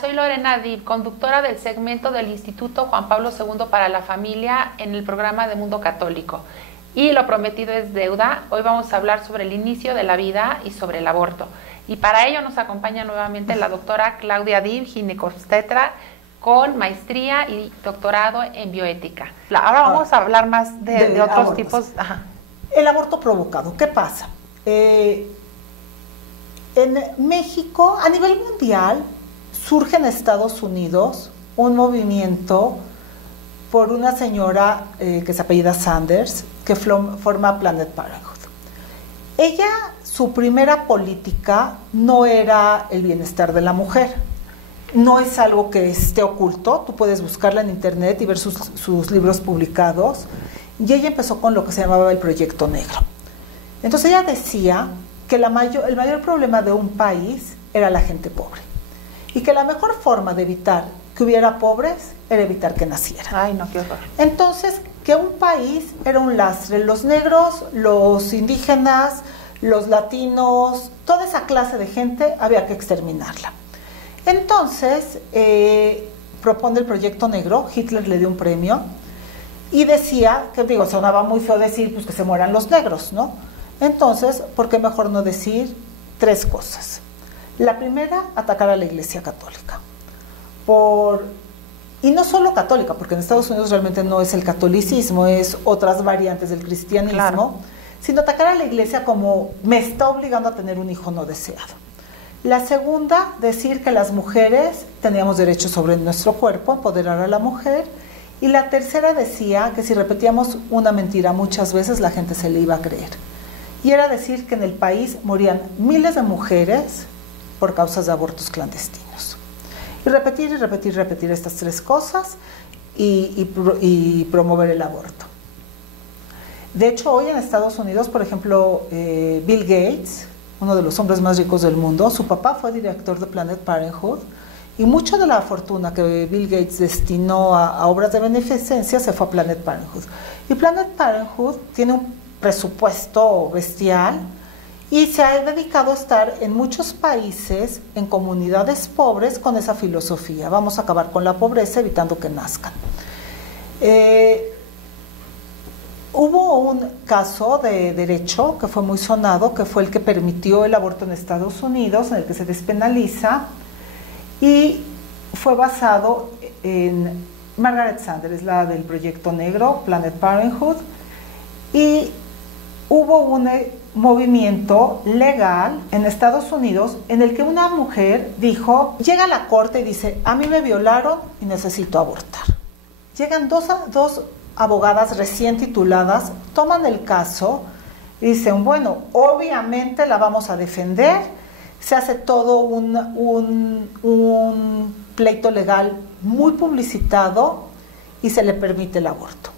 soy Lorena Dib, conductora del segmento del Instituto Juan Pablo II para la Familia en el programa de Mundo Católico. Y lo prometido es deuda. Hoy vamos a hablar sobre el inicio de la vida y sobre el aborto. Y para ello nos acompaña nuevamente la doctora Claudia Dib, ginecobstetra, con maestría y doctorado en bioética. Ahora vamos a hablar más de otros abortos. Tipos. Ajá. El aborto provocado, ¿qué pasa? En México, a nivel mundial, surge en Estados Unidos un movimiento por una señora que se apellida Sanders, que forma Planned Parenthood. Ella, su primera política no era el bienestar de la mujer. No es algo que esté oculto, tú puedes buscarla en internet y ver sus libros publicados. Y ella empezó con lo que se llamaba el Proyecto Negro. Entonces ella decía que el mayor problema de un país era la gente pobre. Y que la mejor forma de evitar que hubiera pobres era evitar que nacieran. Ay, no, qué horror. Entonces, que un país era un lastre. Los negros, los indígenas, los latinos, toda esa clase de gente había que exterminarla. Entonces, propone el Proyecto Negro, Hitler le dio un premio, y decía, que digo, sonaba muy feo decir, pues que se mueran los negros, ¿no? Entonces, ¿por qué mejor no decir tres cosas? La primera, atacar a la Iglesia Católica. Y no solo católica, porque en Estados Unidos realmente no es el catolicismo, es otras variantes del cristianismo, claro, sino atacar a la Iglesia como me está obligando a tener un hijo no deseado. La segunda, decir que las mujeres teníamos derechos sobre nuestro cuerpo, empoderar a la mujer. Y la tercera decía que si repetíamos una mentira muchas veces, la gente se le iba a creer. Y era decir que en el país morían miles de mujeres por causas de abortos clandestinos. Y repetir estas tres cosas y promover el aborto. De hecho, hoy en Estados Unidos, por ejemplo, Bill Gates, uno de los hombres más ricos del mundo, su papá fue director de Planned Parenthood, y mucha de la fortuna que Bill Gates destinó a obras de beneficencia se fue a Planned Parenthood. Y Planned Parenthood tiene un presupuesto bestial y se ha dedicado a estar en muchos países, en comunidades pobres, con esa filosofía. Vamos a acabar con la pobreza evitando que nazcan. Hubo un caso de derecho que fue muy sonado, que fue el que permitió el aborto en Estados Unidos, en el que se despenaliza, y fue basado en Margaret Sanger, es la del Proyecto Negro, Planned Parenthood, y hubo un movimiento legal en Estados Unidos en el que una mujer dijo, llega a la corte y dice, a mí me violaron y necesito abortar. Llegan dos abogadas recién tituladas, toman el caso y dicen, bueno, obviamente la vamos a defender. Se hace todo un pleito legal muy publicitado y se le permite el aborto.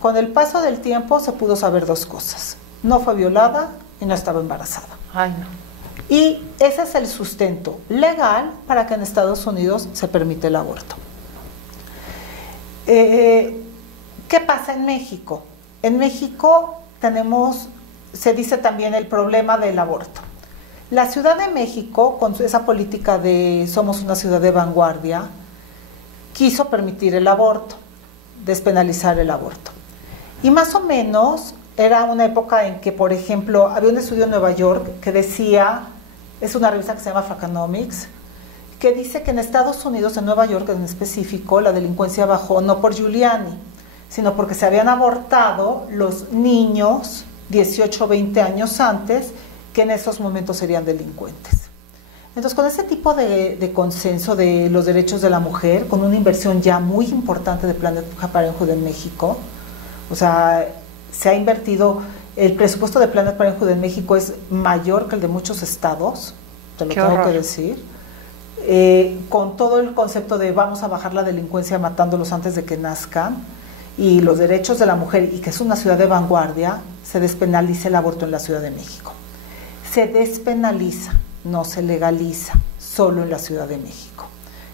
Con el paso del tiempo se pudo saber dos cosas. No fue violada y no estaba embarazada. Ay, no. Y ese es el sustento legal para que en Estados Unidos se permite el aborto. ¿Qué pasa en México? En México se dice también el problema del aborto. La Ciudad de México, con esa política de somos una ciudad de vanguardia, quiso permitir el aborto, despenalizar el aborto. Y más o menos era una época en que, por ejemplo, había un estudio en Nueva York que decía, es una revista que se llama Facanomics, que dice que en Estados Unidos, en Nueva York en específico, la delincuencia bajó no por Giuliani, sino porque se habían abortado los niños 18 o 20 años antes, que en esos momentos serían delincuentes. Entonces, con ese tipo de consenso de los derechos de la mujer, con una inversión ya muy importante de Planned Parenthood en México, o sea, se ha invertido, el presupuesto de Planned Parenthood en México es mayor que el de muchos estados, te lo tengo que decir, con todo el concepto de vamos a bajar la delincuencia matándolos antes de que nazcan, y los derechos de la mujer, y que es una ciudad de vanguardia, se despenaliza el aborto en la Ciudad de México. Se despenaliza, no se legaliza, solo en la Ciudad de México.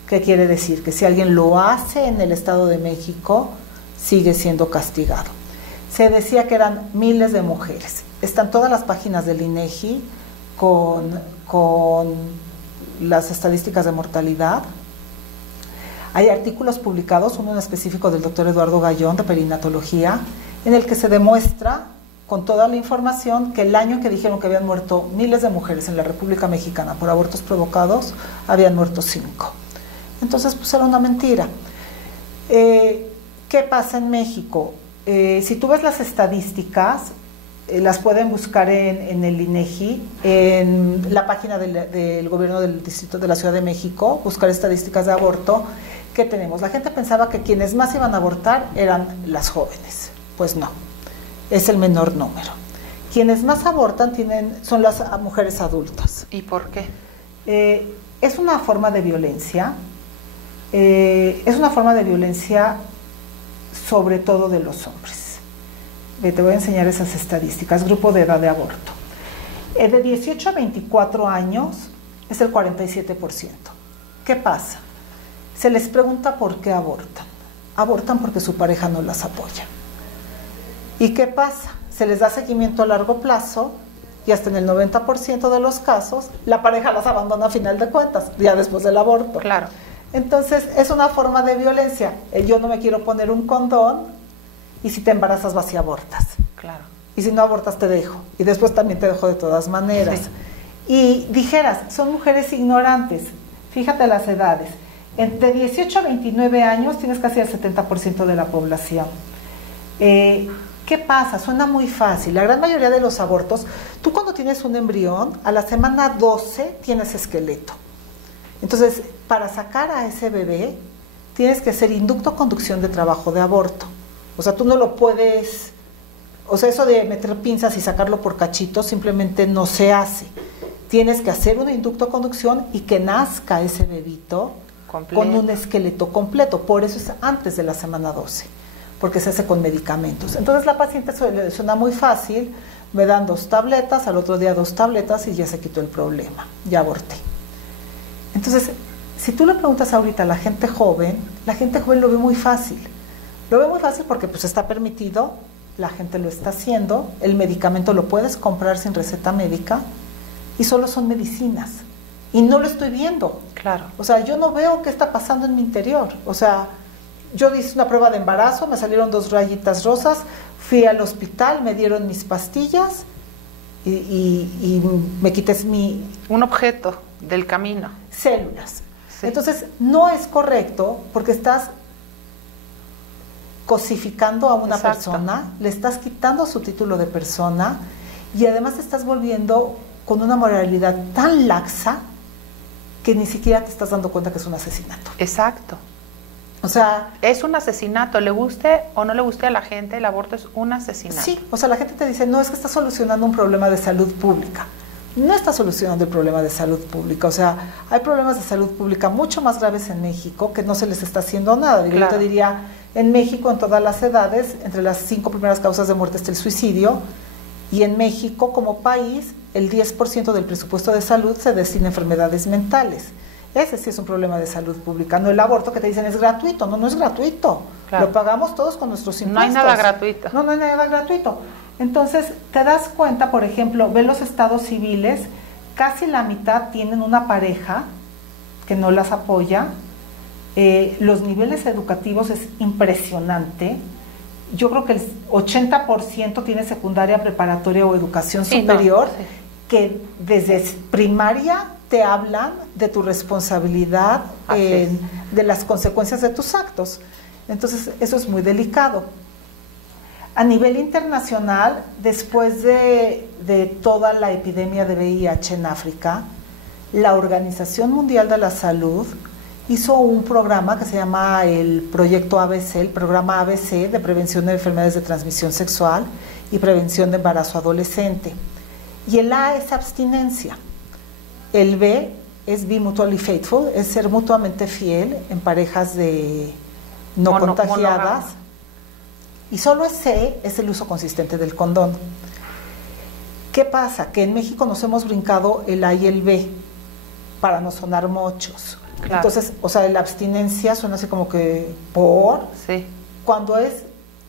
¿Qué quiere decir? Que si alguien lo hace en el Estado de México, sigue siendo castigado. Se decía que eran miles de mujeres. Están todas las páginas del INEGI con las estadísticas de mortalidad. Hay artículos publicados, uno en específico del doctor Eduardo Gallón de perinatología, en el que se demuestra con toda la información que el año que dijeron que habían muerto miles de mujeres en la República Mexicana por abortos provocados, habían muerto 5. Entonces, pues era una mentira. ¿Qué pasa en México? Si tú ves las estadísticas, las pueden buscar en el INEGI, en la página del gobierno del distrito de la Ciudad de México, buscar estadísticas de aborto. ¿Qué tenemos? La gente pensaba que quienes más iban a abortar eran las jóvenes. Pues no, es el menor número. Quienes más abortan son las mujeres adultas. ¿Y por qué? Es una forma de violencia, es una forma de violencia sobre todo de los hombres. Te voy a enseñar esas estadísticas. Grupo de edad de aborto. De 18 a 24 años es el 47%. ¿Qué pasa? Se les pregunta por qué abortan. Abortan porque su pareja no las apoya. ¿Y qué pasa? Se les da seguimiento a largo plazo y hasta en el 90% de los casos la pareja las abandona a final de cuentas, ya después del aborto. Claro. Entonces es una forma de violencia. Yo no me quiero poner un condón y si te embarazas vas y abortas. Claro. Y si no abortas te dejo. Y después también te dejo de todas maneras. Sí. Y dijeras, son mujeres ignorantes. Fíjate las edades. Entre 18 a 29 años tienes casi el 70% de la población. ¿Qué pasa? Suena muy fácil. La gran mayoría de los abortos, tú cuando tienes un embrión, a la semana 12 tienes esqueleto. Entonces, para sacar a ese bebé, tienes que hacer inducto conducción de trabajo de aborto. O sea, tú no lo puedes, o sea, eso de meter pinzas y sacarlo por cachitos simplemente no se hace. Tienes que hacer una inducto conducción y que nazca ese bebito con un esqueleto completo. Por eso es antes de la semana 12, porque se hace con medicamentos. Entonces la paciente suena muy fácil, me dan 2 tabletas, al otro día 2 tabletas y ya se quitó el problema, ya aborté. Entonces, si tú le preguntas ahorita a la gente joven lo ve muy fácil. Lo ve muy fácil porque pues está permitido, la gente lo está haciendo, el medicamento lo puedes comprar sin receta médica y solo son medicinas. Y no lo estoy viendo. Claro. O sea, yo no veo qué está pasando en mi interior. O sea, yo hice una prueba de embarazo, me salieron 2 rayitas rosas, fui al hospital, me dieron mis pastillas y me quité un objeto del camino. Células. Sí. Entonces, no es correcto porque estás cosificando a una persona, le estás quitando su título de persona y además te estás volviendo con una moralidad tan laxa que ni siquiera te estás dando cuenta que es un asesinato. Exacto. O sea, es un asesinato, le guste o no le guste a la gente, el aborto es un asesinato. Sí, o sea, la gente te dice, no, es que está solucionando un problema de salud pública. No está solucionando el problema de salud pública. O sea, hay problemas de salud pública mucho más graves en México que no se les está haciendo nada. Claro. Yo te diría, en México, en todas las edades, entre las 5 primeras causas de muerte está el suicidio, y en México, como país, el 10% del presupuesto de salud se destina a enfermedades mentales. Ese sí es un problema de salud pública, no el aborto que te dicen es gratuito. No, no es gratuito. Claro. Lo pagamos todos con nuestros impuestos. No hay nada gratuito. No, no hay nada gratuito. Entonces, te das cuenta, por ejemplo, ve los estados civiles, casi la mitad tienen una pareja que no las apoya. Los niveles educativos es impresionante. Yo creo que el 80% tiene secundaria, preparatoria o educación superior, no, sí. Que desde primaria te hablan de tu responsabilidad, de las consecuencias de tus actos. Entonces, eso es muy delicado. A nivel internacional, después de toda la epidemia de VIH en África, la Organización Mundial de la Salud hizo un programa que se llama el Proyecto ABC, el Programa ABC de Prevención de Enfermedades de Transmisión Sexual y Prevención de Embarazo Adolescente. Y el A es abstinencia. El B es Be Mutually Faithful, es ser mutuamente fiel en parejas no contagiadas. Y solo el C es el uso consistente del condón. ¿Qué pasa? Que en México nos hemos brincado el A y el B para no sonar mochos. Claro. Entonces, o sea, la abstinencia suena así como que sí. Cuando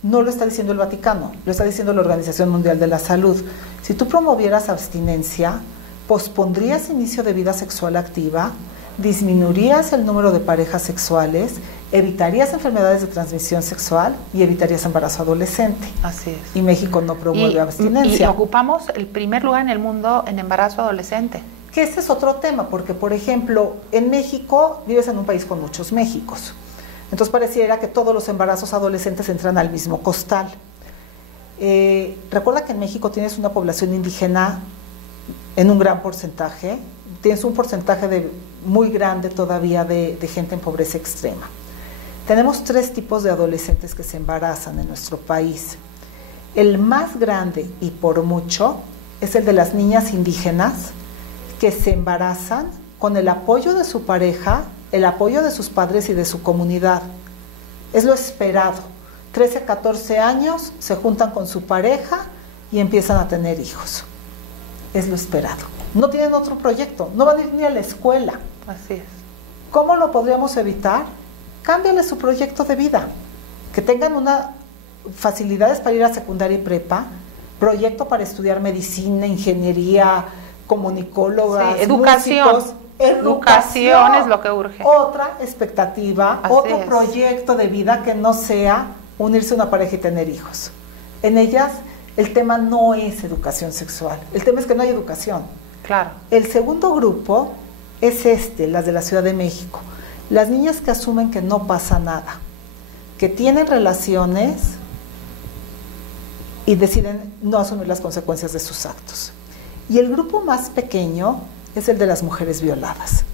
no lo está diciendo el Vaticano, lo está diciendo la Organización Mundial de la Salud. Si tú promovieras abstinencia, pospondrías inicio de vida sexual activa, disminuirías el número de parejas sexuales, evitarías enfermedades de transmisión sexual y evitarías embarazo adolescente. Así es. Y México no promueve abstinencia. Y ocupamos el primer lugar en el mundo en embarazo adolescente. Que ese es otro tema, porque por ejemplo, en México vives en un país con muchos Méxicos. Entonces pareciera que todos los embarazos adolescentes entran al mismo costal. Recuerda que en México tienes una población indígena en un gran porcentaje, tienes un porcentaje muy grande todavía de gente en pobreza extrema. Tenemos 3 tipos de adolescentes que se embarazan en nuestro país. El más grande y por mucho es el de las niñas indígenas que se embarazan con el apoyo de su pareja, el apoyo de sus padres y de su comunidad. Es lo esperado. 13, 14 años se juntan con su pareja y empiezan a tener hijos. Es lo esperado. No tienen otro proyecto, no van a ir ni a la escuela. Así es. ¿Cómo lo podríamos evitar? Cámbiale su proyecto de vida. Que tengan facilidades para ir a secundaria y prepa, proyecto para estudiar medicina, ingeniería, comunicólogas, educación. Músicos, educación es lo que urge. Otra expectativa, Así otro es. proyecto de vida que no sea unirse a una pareja y tener hijos. En ellas el tema no es educación sexual, el tema es que no hay educación. Claro. El segundo grupo es las de la Ciudad de México. Las niñas que asumen que no pasa nada, que tienen relaciones y deciden no asumir las consecuencias de sus actos. Y el grupo más pequeño es el de las mujeres violadas.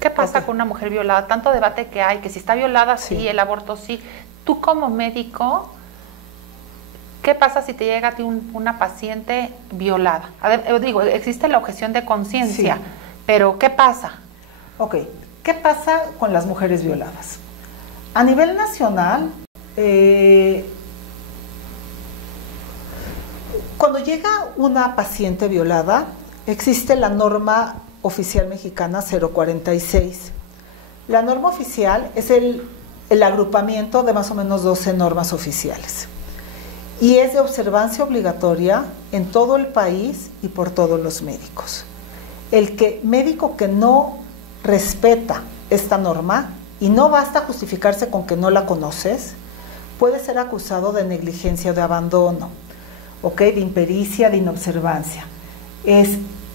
¿Qué pasa con una mujer violada? Tanto debate que hay, que si está violada sí, el aborto sí. Tú como médico, ¿qué pasa si te llega a ti una paciente violada? Digo, existe la objeción de conciencia, sí, pero ¿qué pasa? Ok, ¿qué pasa con las mujeres violadas? A nivel nacional, cuando llega una paciente violada, existe la norma oficial mexicana 046. La norma oficial es el agrupamiento de más o menos 12 normas oficiales. Y es de observancia obligatoria en todo el país y por todos los médicos. El médico que no respeta esta norma, y no basta justificarse con que no la conoces, puede ser acusado de negligencia o de abandono, de impericia, de inobservancia.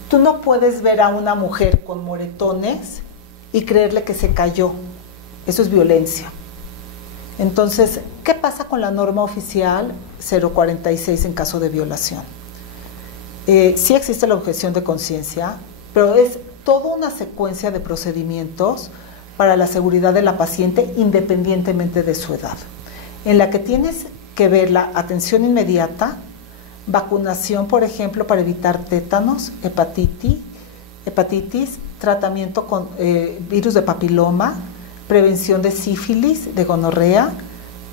Tú no puedes ver a una mujer con moretones y creerle que se cayó. Eso es violencia. Entonces, ¿qué pasa con la norma oficial 046 en caso de violación? Sí existe la objeción de conciencia, pero es toda una secuencia de procedimientos para la seguridad de la paciente independientemente de su edad, en la que tienes que ver la atención inmediata, vacunación, por ejemplo, para evitar tétanos, hepatitis, tratamiento con virus de papiloma, prevención de sífilis, de gonorrea,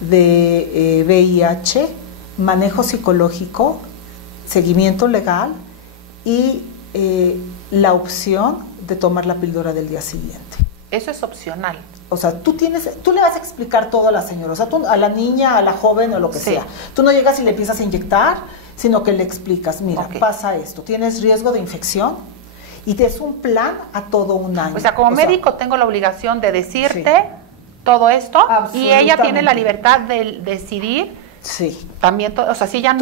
de VIH, manejo psicológico, seguimiento legal y la opción de tomar la píldora del día siguiente. Eso es opcional. O sea, tú le vas a explicar todo a la señora, o sea, a la niña, a la joven o lo que sea. Tú no llegas y le empiezas a inyectar, sino que le explicas, mira, pasa esto, tienes riesgo de infección y te es un plan a todo un año. O sea, como médico tengo la obligación de decirte todo esto y ella tiene la libertad de decidir. Sí. También, o sea, si ella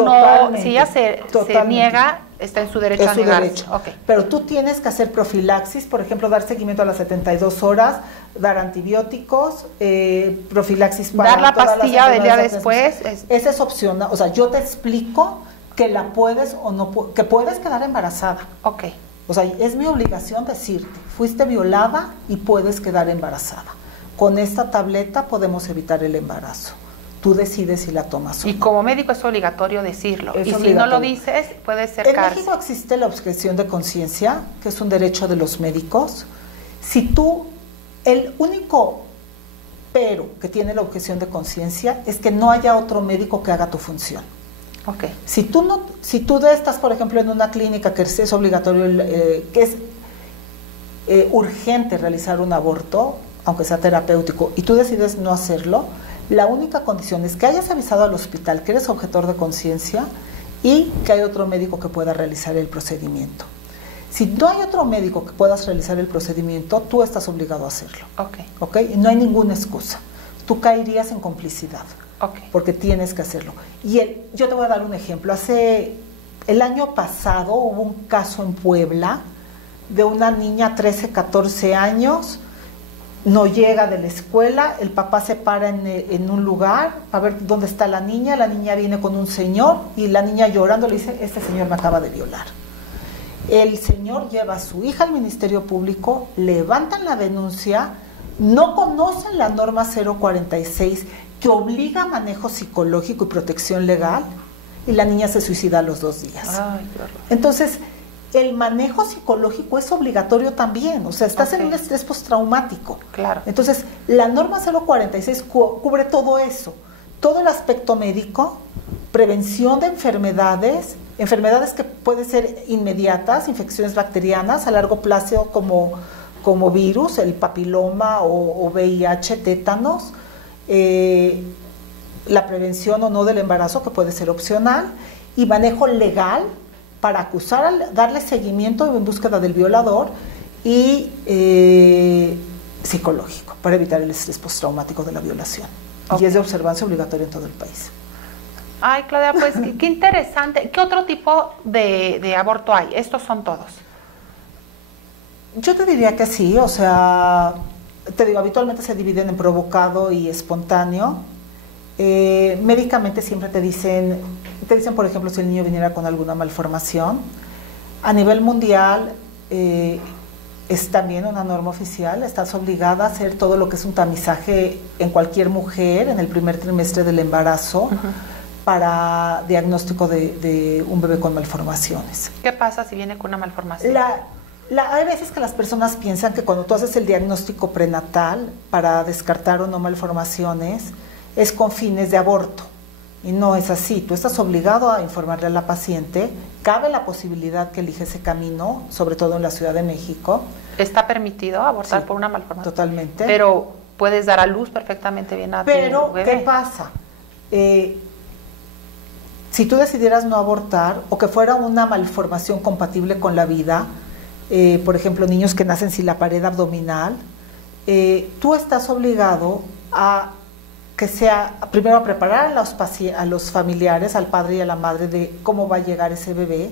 se niega, está en su derecho a negarse. Okay. Pero tú tienes que hacer profilaxis, por ejemplo, dar seguimiento a las 72 horas, dar antibióticos, profilaxis para dar la pastilla del día después. Esa es opcional. O sea, yo te explico que la puedes o no, que puedes quedar embarazada. Ok. O sea, es mi obligación decirte, fuiste violada y puedes quedar embarazada. Con esta tableta podemos evitar el embarazo. Tú decides si la tomas o no. Y como médico es obligatorio decirlo. Y si no lo dices, puede ser cárcel. En México existe la objeción de conciencia, que es un derecho de los médicos. El único pero que tiene la objeción de conciencia es que no haya otro médico que haga tu función. Okay. Si tú estás, por ejemplo, en una clínica que es obligatorio, que es urgente realizar un aborto, aunque sea terapéutico, y tú decides no hacerlo, la única condición es que hayas avisado al hospital que eres objetor de conciencia y que hay otro médico que pueda realizar el procedimiento. Si no hay otro médico que puedas realizar el procedimiento, tú estás obligado a hacerlo. ¿Ok? Y no hay ninguna excusa. Tú caerías en complicidad. Porque tienes que hacerlo. Y yo te voy a dar un ejemplo. El año pasado hubo un caso en Puebla de una niña 13, 14 años, no llega de la escuela, el papá se para en un lugar a ver dónde está la niña viene con un señor y la niña llorando le dice, este señor me acaba de violar. El señor lleva a su hija al Ministerio Público, levantan la denuncia, no conocen la norma 046 que obliga a manejo psicológico y protección legal, y la niña se suicida a los 2 días. Ay, qué horror. Entonces, el manejo psicológico es obligatorio también, o sea, estás en un estrés postraumático. Claro. Entonces, la norma 046 cubre todo eso, todo el aspecto médico, prevención de enfermedades que pueden ser inmediatas, infecciones bacterianas, a largo plazo como virus, el papiloma o VIH, tétanos, la prevención o no del embarazo, que puede ser opcional, y manejo legal para acusar, darle seguimiento en búsqueda del violador, y psicológico, para evitar el estrés postraumático de la violación. Y es de observancia obligatoria en todo el país. Ay, Claudia, pues qué interesante. ¿Qué otro tipo de aborto hay? ¿Estos son todos? Yo te diría que sí, o sea, te digo, habitualmente se dividen en provocado y espontáneo. Médicamente siempre te dicen, por ejemplo, si el niño viniera con alguna malformación. A nivel mundial es también una norma oficial, estás obligada a hacer todo lo que es un tamizaje en cualquier mujer en el primer trimestre del embarazo para diagnóstico de un bebé con malformaciones. ¿Qué pasa si viene con una malformación? Hay veces que las personas piensan que cuando tú haces el diagnóstico prenatal para descartar o no malformaciones, es con fines de aborto. Y no es así. Tú estás obligado a informarle a la paciente. Cabe la posibilidad que elige ese camino, sobre todo en la Ciudad de México. ¿Está permitido abortar por una malformación? Totalmente. Pero puedes dar a luz perfectamente bien a tu bebé. Pero, ¿qué pasa? Si tú decidieras no abortar o que fuera una malformación compatible con la vida, por ejemplo, niños que nacen sin la pared abdominal, tú estás obligado a que sea, primero a preparar a los familiares, al padre y a la madre de cómo va a llegar ese bebé,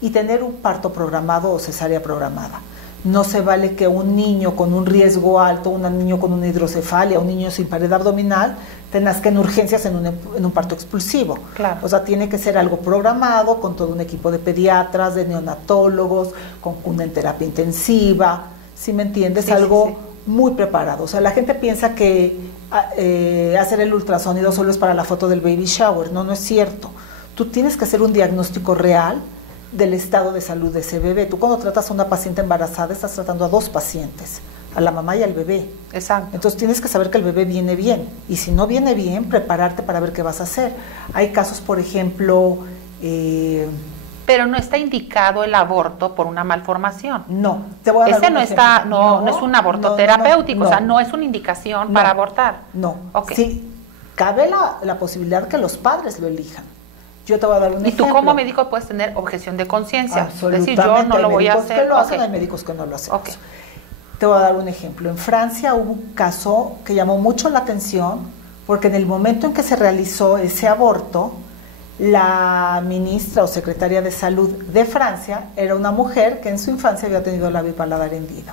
y tener un parto programado o cesárea programada. No se vale que un niño con un riesgo alto, un niño con una hidrocefalia, un niño sin pared abdominal, tengas que en urgencias en un parto expulsivo. Claro. O sea, tiene que ser algo programado con todo un equipo de pediatras, de neonatólogos, con cuna en terapia intensiva, ¿sí me entiendes? Sí, algo sí. Muy preparado. O sea, la gente piensa que hacer el ultrasonido solo es para la foto del baby shower. No, no es cierto. Tú tienes que hacer un diagnóstico real del estado de salud de ese bebé. Tú cuando tratas a una paciente embarazada estás tratando a 2 pacientes, a la mamá y al bebé. Exacto. Entonces tienes que saber que el bebé viene bien, y si no viene bien, prepararte para ver qué vas a hacer. Hay casos, por ejemplo... Pero no está indicado el aborto por una malformación. No, te voy a dar ese un no ejemplo. está, no es un aborto terapéutico, no. o sea, no es una indicación para abortar. No, Okay. Sí, cabe la posibilidad que los padres lo elijan. Yo te voy a dar un ejemplo. Y tú como médico puedes tener objeción de conciencia. Absolutamente. Decir, yo no lo voy a hacer. Hay médicos que lo hacen, hay médicos que no lo hacen. Okay. Te voy a dar un ejemplo. En Francia hubo un caso que llamó mucho la atención, porque en el momento en que se realizó ese aborto, la ministra o secretaria de Salud de Francia era una mujer que en su infancia había tenido la bipaladar hendido.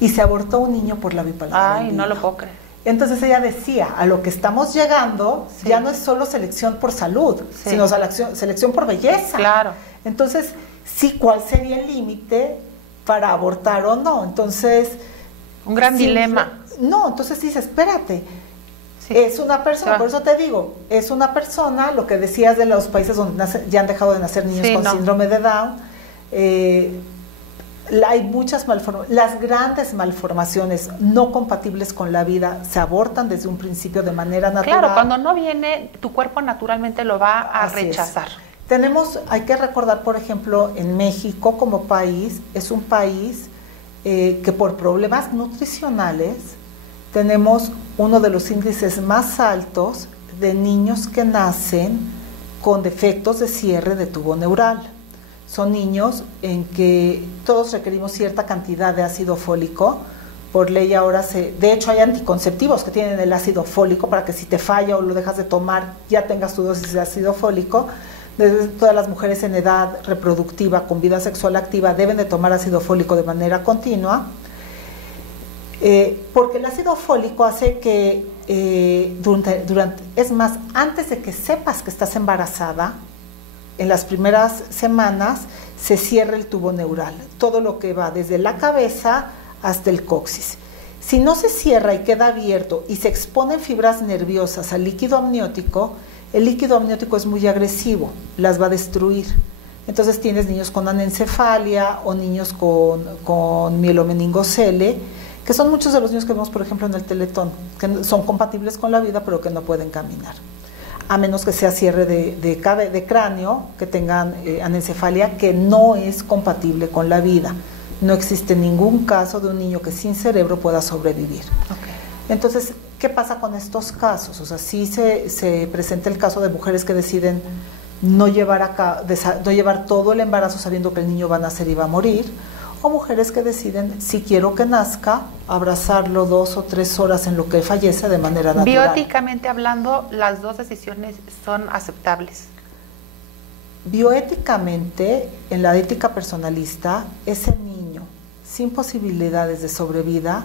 Y se abortó un niño por la bipaladar hendido. No lo puedo creer. Entonces ella decía, a lo que estamos llegando ya no es solo selección por salud, sino selección por belleza. Claro. Entonces, sí, ¿cuál sería el límite para abortar o no? Entonces... Un gran dilema. No, entonces dices, espérate, Sí. es una persona, por eso te digo, es una persona, lo que decías de los países donde ya han dejado de nacer niños con síndrome de Down, hay muchas malformaciones, las grandes malformaciones no compatibles con la vida se abortan desde un principio de manera natural. Claro, cuando no viene, tu cuerpo naturalmente lo va a rechazar. Hay que recordar, por ejemplo, en México como país, es un país que por problemas nutricionales tenemos uno de los índices más altos de niños que nacen con defectos de cierre de tubo neural. son niños en que todos requerimos cierta cantidad de ácido fólico. Por ley ahora de hecho hay anticonceptivos que tienen el ácido fólico para que si te falla o lo dejas de tomar ya tengas tu dosis de ácido fólico. Todas las mujeres en edad reproductiva con vida sexual activa deben de tomar ácido fólico de manera continua, porque el ácido fólico hace que es más, antes de que sepas que estás embarazada, en las primeras semanas se cierra el tubo neural, todo lo que va desde la cabeza hasta el coxis. Si no se cierra y queda abierto y se exponen fibras nerviosas al líquido amniótico, el líquido amniótico es muy agresivo, las va a destruir. Entonces tienes niños con anencefalia o niños con mielomeningocele, que son muchos de los niños que vemos, por ejemplo, en el Teletón, que son compatibles con la vida, pero que no pueden caminar. A menos que sea cierre de cráneo, que tengan anencefalia, que no es compatible con la vida. No existe ningún caso de un niño que sin cerebro pueda sobrevivir. Okay. Entonces, ¿qué pasa con estos casos? O sea, sí se presenta el caso de mujeres que deciden no llevar todo el embarazo sabiendo que el niño va a nacer y va a morir, o mujeres que deciden, si quiero que nazca, abrazarlo 2 o 3 horas en lo que fallece de manera natural. Bioéticamente hablando, las dos decisiones son aceptables. Bioéticamente, en la ética personalista, ese niño sin posibilidades de sobrevida,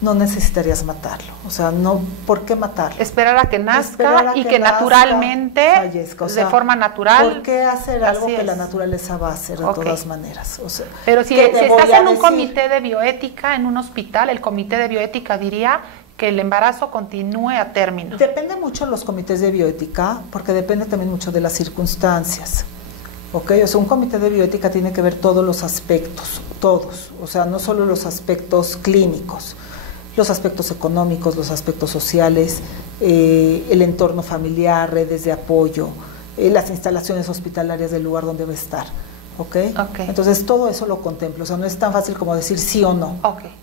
no necesitarías matarlo. O sea, no, ¿por qué matarlo? Esperar a que nazca y que naturalmente, fallezca. O sea, de forma natural. ¿Por qué hacer algo que la naturaleza va a hacer de todas maneras? O sea, pero si estás en un comité de bioética, en un hospital, el comité de bioética diría que el embarazo continúe a término. Depende mucho de los comités de bioética, porque depende también mucho de las circunstancias. ¿Ok? O sea, un comité de bioética tiene que ver todos los aspectos, todos. O sea, no solo los aspectos clínicos, los aspectos económicos, los aspectos sociales, el entorno familiar, redes de apoyo, las instalaciones hospitalarias del lugar donde va a estar. ¿Okay? Entonces todo eso lo contemplo, o sea, no es tan fácil como decir sí o no.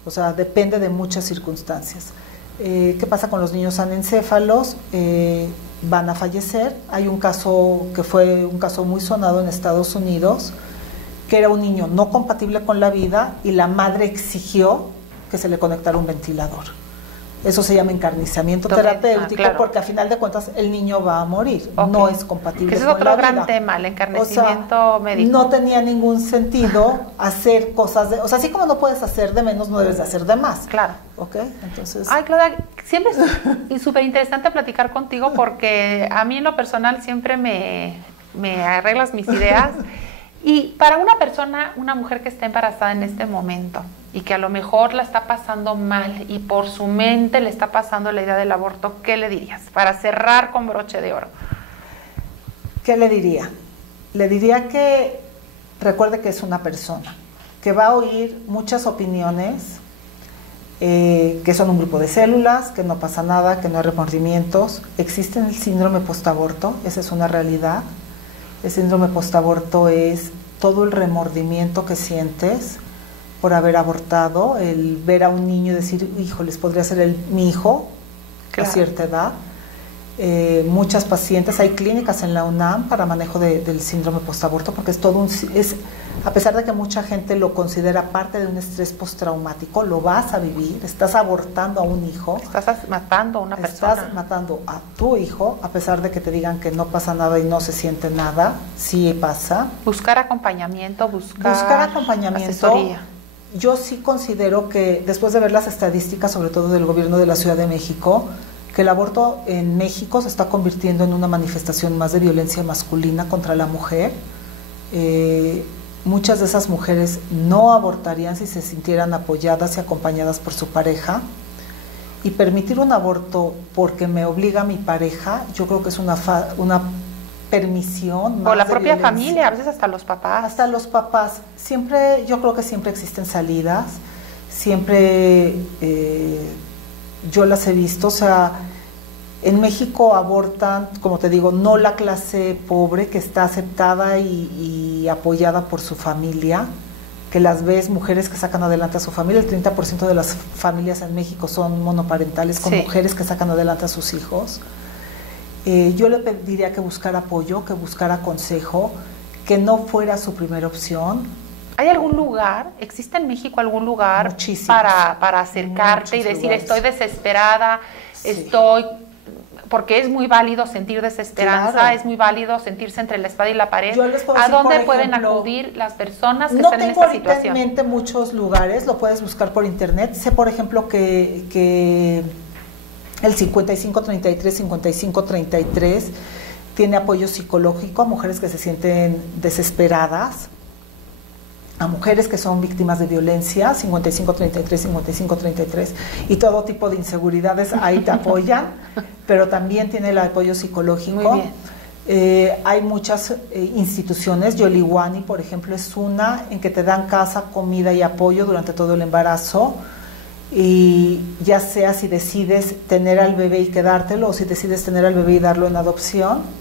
O sea, depende de muchas circunstancias. ¿Qué pasa con los niños anencéfalos? Van a fallecer. Hay un caso que fue un caso muy sonado en Estados Unidos, que era un niño no compatible con la vida y la madre exigió que se le conectara un ventilador. Eso se llama encarnizamiento terapéutico, claro, porque a final de cuentas el niño va a morir, no es compatible con la vida. Ese es otro gran tema, el encarnizamiento médico. No tenía ningún sentido hacer cosas o sea, así como no puedes hacer de menos, no debes de hacer de más. Claro. ¿Ok? Entonces... Ay, Claudia, siempre es súper interesante platicar contigo porque a mí en lo personal siempre me arreglas mis ideas. Y para una persona, una mujer que está embarazada en este momento y que a lo mejor la está pasando mal y por su mente le está pasando la idea del aborto, ¿qué le dirías? Para cerrar con broche de oro. ¿Qué le diría? Le diría que recuerde que es una persona, que va a oír muchas opiniones, que son un grupo de células, que no pasa nada, que no hay remordimientos. Existe el síndrome postaborto, esa es una realidad. El síndrome postaborto es todo el remordimiento que sientes por haber abortado, el ver a un niño y decir, híjoles, podría ser mi hijo, claro, a cierta edad. Muchas pacientes, hay clínicas en la UNAM para manejo del síndrome postaborto, porque es todo a pesar de que mucha gente lo considera parte de un estrés postraumático, lo vas a vivir, estás abortando a un hijo. Estás matando a una persona. Estás matando a tu hijo, a pesar de que te digan que no pasa nada y no se siente nada, sí pasa. Buscar acompañamiento, buscar acompañamiento, asesoría. Yo sí considero que, después de ver las estadísticas, sobre todo del gobierno de la Ciudad de México, que el aborto en México se está convirtiendo en una manifestación más de violencia masculina contra la mujer. Muchas de esas mujeres no abortarían si se sintieran apoyadas y acompañadas por su pareja. Y permitir un aborto porque me obliga a mi pareja, yo creo que es una permisión más o la propia violencia. Familia, a veces hasta los papás. Hasta los papás. Siempre, yo creo que siempre existen salidas, siempre yo las he visto, o sea, en México abortan, como te digo, no la clase pobre que está aceptada y apoyada por su familia, que las ves mujeres que sacan adelante a su familia. El 30% de las familias en México son monoparentales, con mujeres que sacan adelante a sus hijos. Yo le pediría que buscara apoyo, que buscara consejo, que no fuera su primera opción. ¿Hay algún lugar, existe en México algún lugar para acercarte y decir, lugares. Estoy desesperada, Sí. porque es muy válido sentir desesperanza, Claro. es muy válido sentirse entre la espada y la pared? Yo les puedo ¿A decir, dónde por pueden ejemplo, acudir las personas que no están en tengo esta ahorita situación? en mente muchos lugares, lo puedes buscar por internet. Sé, por ejemplo, que el 5533 tiene apoyo psicológico a mujeres que se sienten desesperadas, a mujeres que son víctimas de violencia, 5533, y todo tipo de inseguridades, ahí te apoyan, pero también tiene el apoyo psicológico. Muy bien. Hay muchas instituciones, Yoliwani, por ejemplo, es una en que te dan casa, comida y apoyo durante todo el embarazo, y ya sea si decides tener al bebé y quedártelo, o si decides tener al bebé y darlo en adopción.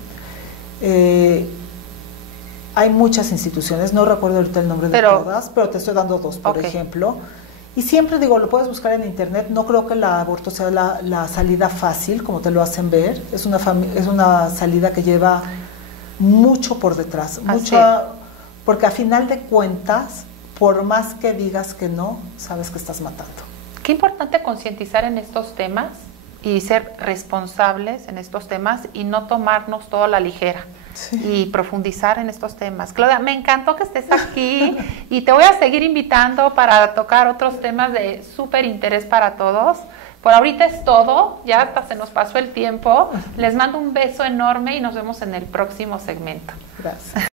Hay muchas instituciones, no recuerdo ahorita el nombre de todas, pero te estoy dando dos, por ejemplo. Y siempre digo, lo puedes buscar en internet. No creo que el aborto sea la salida fácil, como te lo hacen ver. Es una salida que lleva mucho por detrás, porque a final de cuentas, por más que digas que no, sabes que estás matando. Qué importante concientizar en estos temas y ser responsables en estos temas y no tomarnos todo a la ligera. Sí. Y profundizar en estos temas. Claudia, me encantó que estés aquí y te voy a seguir invitando para tocar otros temas de súper interés para todos. Por ahorita es todo, ya hasta se nos pasó el tiempo. Les mando un beso enorme y nos vemos en el próximo segmento. Gracias.